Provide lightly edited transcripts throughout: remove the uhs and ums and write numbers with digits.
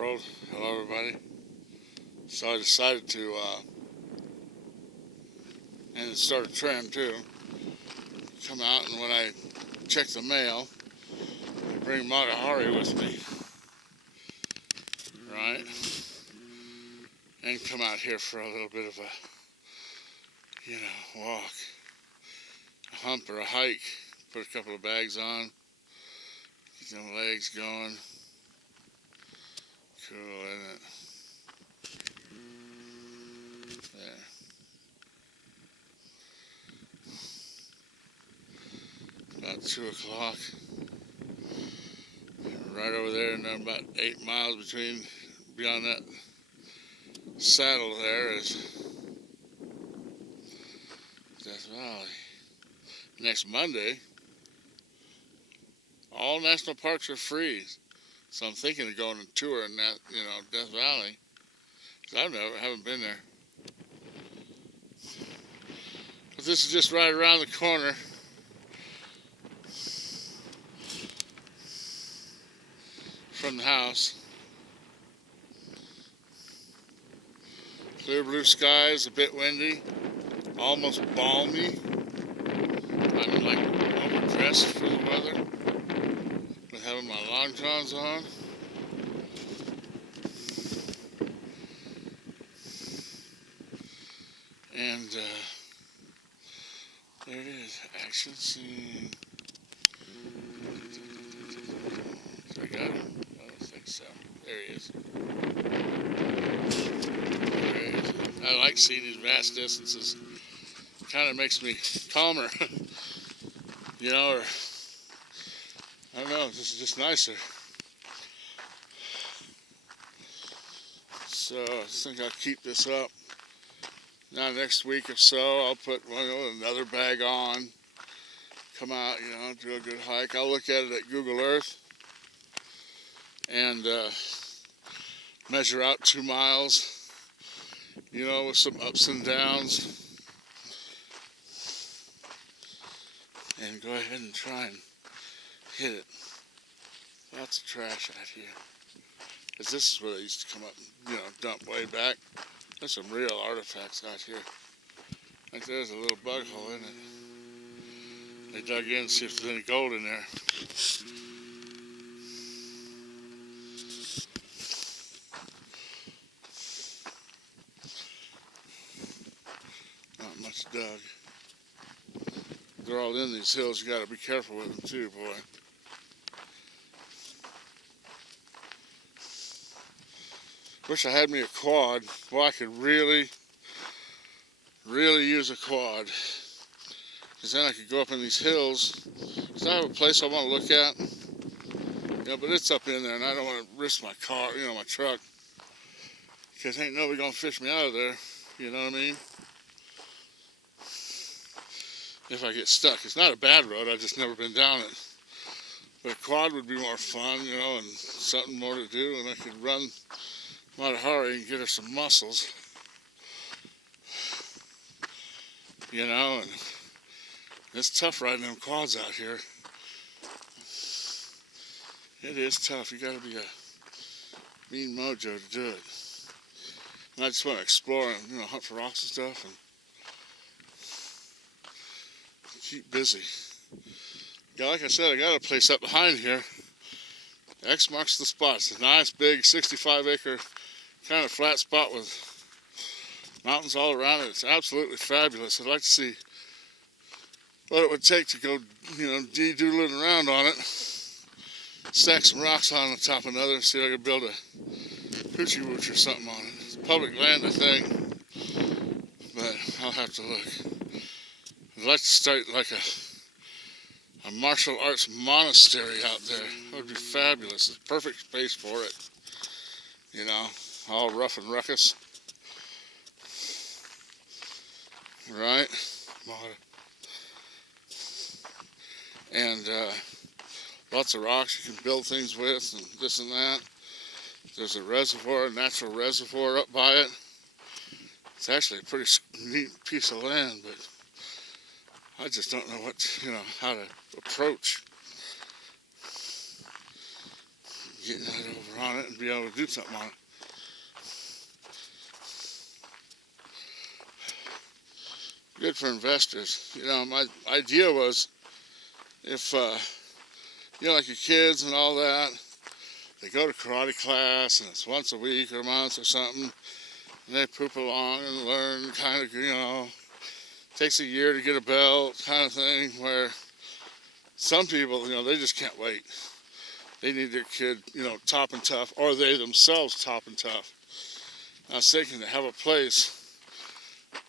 world. Hello, everybody. So I decided to, and it started a trend too, come out, and when I check the mail, I bring Mata Hari with me, right? And come out here for a little bit of a, walk, a hump or a hike. Put a couple of bags on, get them legs going. Cool, isn't it? There. About 2 o'clock. Right over there, and then about 8 miles beyond that saddle there is Death Valley. Next Monday, all national parks are free. So I'm thinking of going on a tour in that, Death Valley. 'Cause haven't been there. But this is just right around the corner. From the house. Clear blue skies, a bit windy, almost balmy. I'm like overdressed for the weather, with having my long johns on. And there it is, action scene. I got him? I don't think so. There he is. I like seeing these vast distances. Kind of makes me calmer, or I don't know, this is just nicer. So I think I'll keep this up. Now next week or so, I'll put another bag on, come out, do a good hike. I'll look at it at Google Earth and measure out 2 miles, with some ups and downs, and go ahead and try and hit it. Lots of trash out here. Because this is where they used to come up and, dump way back. There's some real artifacts out here. Like there's a little bug hole in it. They dug in to see if there's any gold in there. Not much dug. They're all in these hills. You got to be careful with them too, boy. Wish I had me a quad. Well, I could really use a quad. Because then I could go up in these hills. Because I have a place I want to look at. But it's up in there, and I don't want to risk my car, my truck. Because ain't nobody going to fish me out of there. You know what I mean? If I get stuck. It's not a bad road. I've just never been down it. But a quad would be more fun, and something more to do. And I could run Mata Hari and get her some muscles. And it's tough riding them quads out here. It is tough. You got to be a mean mojo to do it. And I just want to explore and hunt for rocks and stuff and keep busy. Like I said, I got a place up behind here. X marks the spot. It's a nice big 65-acre kind of flat spot with mountains all around it. It's absolutely fabulous. I'd like to see what it would take to go, de-doodling around on it. Stack some rocks on the top of another and see if I could build a hoochie wooch or something on it. It's public land, I think, but I'll have to look. I'd like to start like a martial arts monastery out there. That would be fabulous. It's a perfect space for it. All rough and ruckus. Right? And lots of rocks you can build things with and this and that. There's a reservoir, a natural reservoir up by it. It's actually a pretty neat piece of land, but I just don't know how to approach getting that over on it and be able to do something on it. Good for investors. You know, my idea was if, you know, like your kids and all that, they go to karate class and it's once a week or a month or something, and they poop along and learn kind of, you know, takes a year to get a belt kind of thing, where some people, you know, they just can't wait. They need their kid, you know, top and tough, or they themselves top and tough. I was thinking to have a place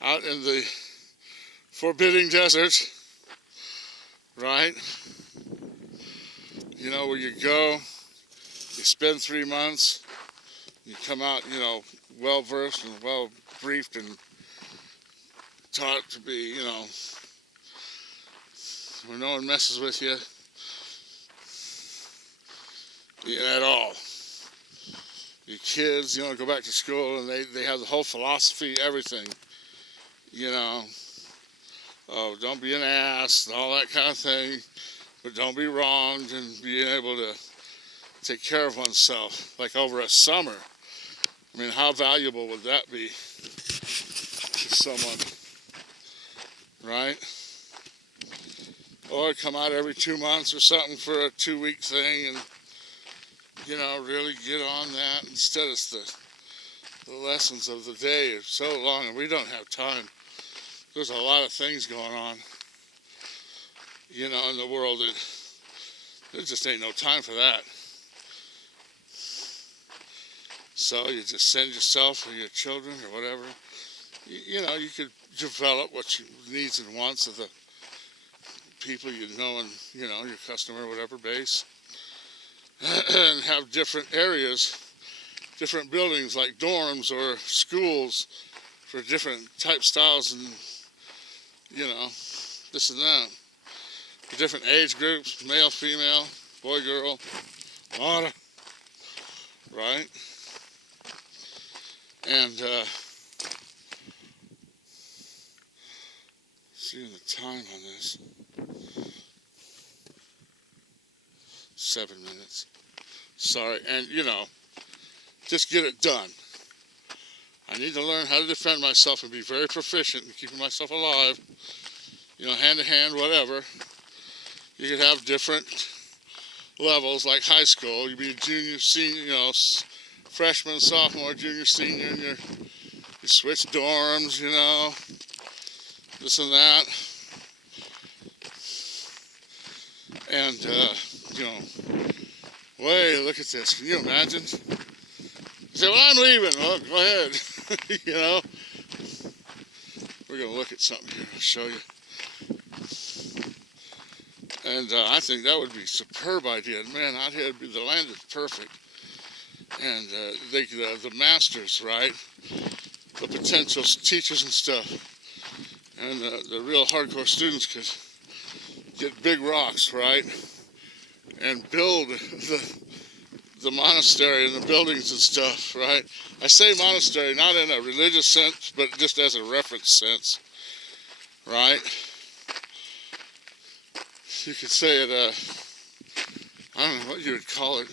out in the forbidding desert, right? You know, where you go, you spend 3 months, you come out, you know, well versed and well briefed and taught to be, you know, where no one messes with you at all. Your kids, you know, go back to school and they have the whole philosophy, everything, you know. Oh, don't be an ass, and all that kind of thing, but don't be wronged, and being able to take care of oneself, like over a summer. I mean, how valuable would that be to someone, right? Or come out every 2 months or something for a 2-week thing, and, you know, really get on that. Instead, it's the lessons of the day are so long, and we don't have time. There's a lot of things going on, you know, in the world that there just ain't no time for that. So you just send yourself or your children or whatever. You know, you could develop what your needs and wants of the people you know and, you know, your customer or whatever base. And have different areas, different buildings like dorms or schools for different type styles and, you know, this and that. For different age groups, male, female, boy, girl, water, right? And, seeing the time on this, 7 minutes. Sorry, and, you know, just get it done. I need to learn how to defend myself and be very proficient in keeping myself alive. You know, hand to hand, whatever. You could have different levels, like high school. You'd be a junior, senior, you know, freshman, sophomore, junior, senior, and you switch dorms, you know, this and that. And, you know, wait, look at this. Can you imagine? You say, well, I'm leaving. Well, go ahead. You know, we're going to look at something here. I'll show you. And I think that would be a superb idea. Man, out here, the land is perfect. And the masters, right? The potential teachers and stuff. And the real hardcore students could get big rocks, right? And build the monastery and the buildings and stuff, right? I say monastery not in a religious sense, but just as a reference sense, right? You could say it, I don't know what you would call it,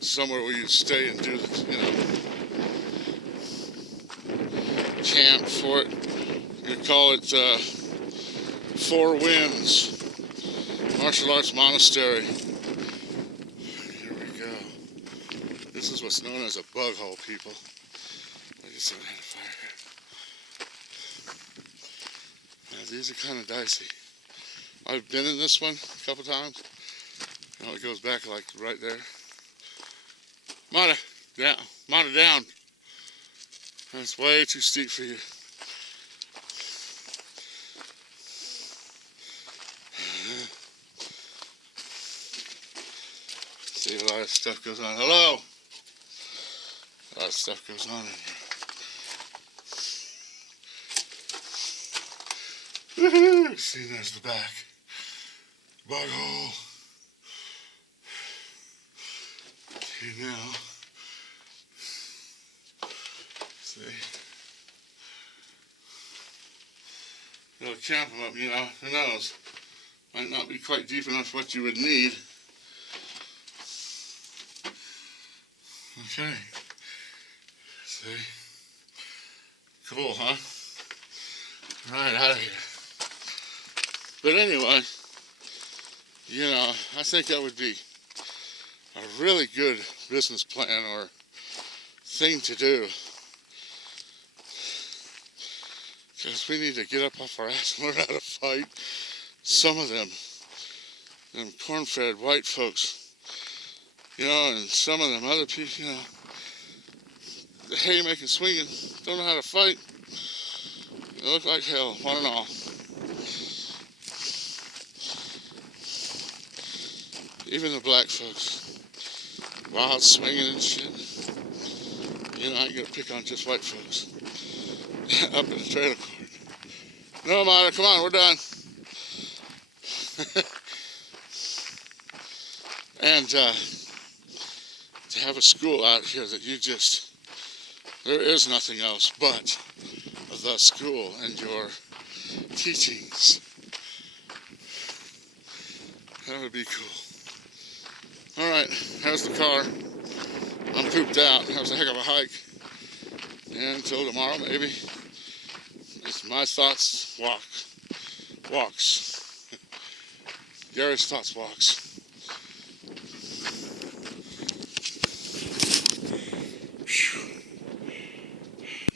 somewhere where you'd stay and do, you know, camp for it. You'd call it Four Winds Martial Arts Monastery. Here we go. This is what's known as a bug hole, people. I just haven't had a fire here. Now, these are kind of dicey. I've been in this one a couple times. You know, it goes back like right there. Mata, down. Mata, down. That's way too steep for you. See, a lot of stuff goes on. Hello! A lot of stuff goes on in here. Woohoo! See, there's the back. Bug hole. Okay, now. See? They'll camp them up, you know, who knows? Might not be quite deep enough for what you would need. Okay. See? Cool, huh? Right out of here. But anyway, you know, I think that would be a really good business plan or thing to do. Because we need to get up off our ass and learn how to fight. Some of them corn-fed white folks, you know, and some of them other people, you know, the haymaking, swinging, don't know how to fight. They look like hell, one and all. Even the black folks, wild swinging and shit. You know, I ain't gonna pick on just white folks. Up in the trailer court. No matter, come on, we're done. And to have a school out here that you just, there is nothing else but the school and your teachings. That would be cool. All right, here's the car. I'm pooped out. That was a heck of a hike. And until tomorrow, maybe. It's my thoughts walks. Gary's thoughts walks.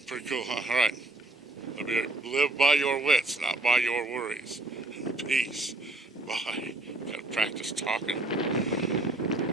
Pretty cool, huh? All right. Live by your wits, not by your worries. Peace. Bye. Gotta practice talking.